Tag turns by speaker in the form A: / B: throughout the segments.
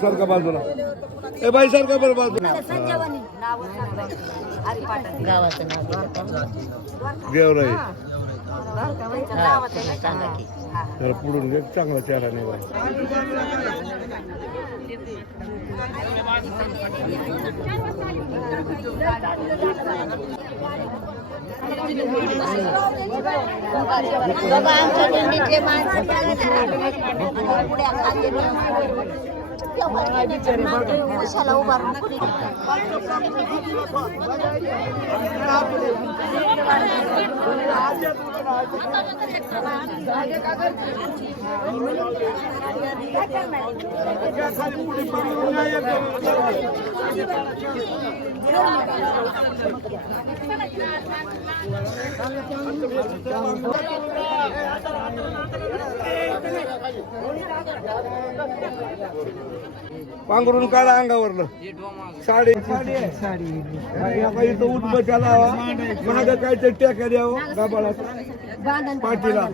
A: सारखा बाजूला ए बाई सारखा बरं बाजूला
B: संजीवनी
C: गावाचं नाव
A: गेवराई जरा पुढून घे चांगला चेहरा नाही
C: बाबा आमच्या दिंडीतले माणसं पुढ्या खांदे कशाला उभारून कुणी
A: पांघरून काढा अंगावरलं साडी. साडी. इथं उठ बचा लावा माग काय ते टेक्या द्यावं. गाबाळा पाठीला.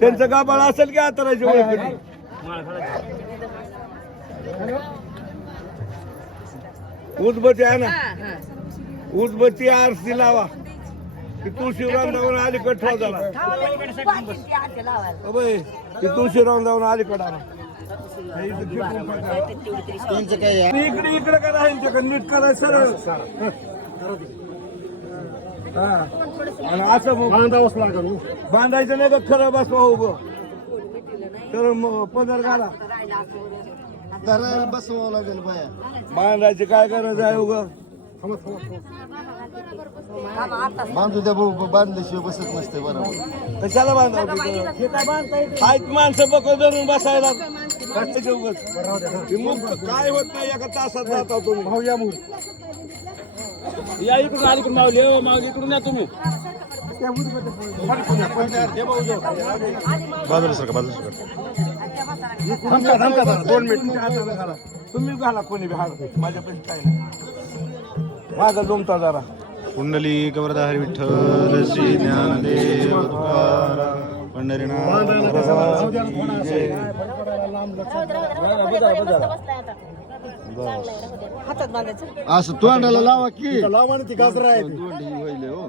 A: त्यांचं गाबाळ असेल की आतराची ओळख उदबत्ती आहे ना? उदबत्ती आरती लावा. की तुळशीराम जाऊन अलीकड ठेवा झाला अबे ती तुळशीराम जाऊन अलीकड आला. इकडे इकडे करा ह्यांच्याकडे नीट करा सरळ. हा आणि असं मग बांधावंच लागेल बांधायचं नाही का खरं बसवा उभं तर मग पदर घाला.
D: धरायला बसवावं लागेल बाया.
A: बांधायची काय गरज आहे उगं
D: बांधू द्या भाऊ बांधल्याशिवाय बसत नसते बरोबर.
A: कशाला बांधावं आहेत माणसं बघ धरून बसायला. ते मग काय होत नाही एका तासात जाता तुम्ही? भाऊया मग. या इकडून अलीकडून मावली. हो मावली इकडून या तुम्ही.
D: बाजूला सर बाजूला
A: धमका धमका धरा दोन मिनिट. तुम्ही घाला कोणी बी हात माझ्यापाशी काय नाही. माझा जमता जरा.
D: कुंडली कवरदा हरी विठ्ठल श्री ज्ञानदेव तुकाराम. पंढरीनाथ असं. तोंडाला लावा की. लावा ती गाजरा आहे तोंडी होईल हो.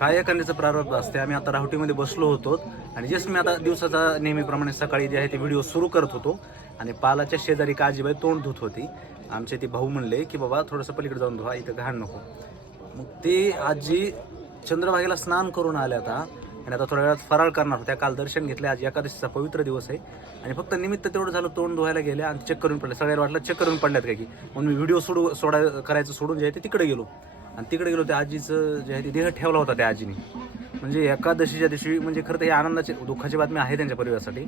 E: करण्याचं प्रारंभ असते. आम्ही आता राहुटीमध्ये बसलो होतो आणि जस्ट मी आता दिवसाचा नेहमीप्रमाणे सकाळी जे आहे ते व्हिडिओ सुरू करत होतो. आणि पालाच्या शेजारी काजीबाई तोंड धुत होती. आमचे ते भाऊ म्हणले की बाबा थोडंसं पलीकडे जाऊन धुवा इथं घाण नको. मग ते आजी चंद्रभागेला स्नान करून आल्या आता. आणि आता थोड्या वेळात फराळ करणार होत्या. काल दर्शन घेतले. आज एकादशीचा पवित्र दिवस आहे. आणि फक्त निमित्त तेवढं झालं तोंड धुवायला गेले आणि चेक करून पडले. सगळ्याला वाटलं चेक करून पडल्यात काय की. म्हणून मी व्हिडिओ सोडू सोडा करायचं सोडून जे आहे ते तिकडे गेलो. आणि तिकडे गेलो त्या आजीचं जे आहे ते देह ठेवला होता त्या आजीने. म्हणजे एकादशीच्या दिवशी म्हणजे खरं तर हे आनंदाची दुःखाची बातमी आहे त्यांच्या परिवारासाठी.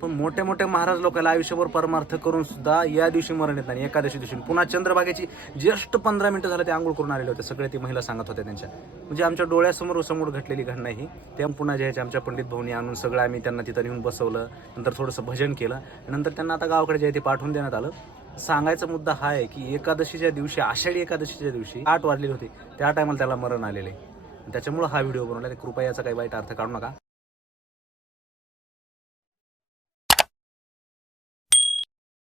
E: पण मोठ्या मोठ्या महाराज लोकांना आयुष्यभर परमार्थ करून सुद्धा या दिवशी मरण येत नाही एकादशी दिवशी. पुन्हा चंद्रभागेची जस्ट पंधरा मिनिटं झालं ते आंघोळ करून आलेले होते. सगळे ती महिला सांगत होत्या त्यांच्या. म्हणजे आमच्या डोळ्यासमोर समोर घडलेली घटना ही. ते पुन्हा जे आहे आमच्या पंडित भाऊनी आणून सगळं आम्ही त्यांना तिथं नेऊन बसवलं. नंतर थोडंसं भजन केलं. नंतर त्यांना आता गावाकडे जे आहे ते पाठवून देण्यात आलं. सांगायचा मुद्दा हा आहे की एकादशीच्या दिवशी आषाढी एकादशीच्या दिवशी आठ वाजलेली होती. त्या टायमाला त्याला मरण आलेले. त्याच्यामुळे हा व्हिडिओ बनवला. कृपया याचा काही वाईट अर्थ काढू नका.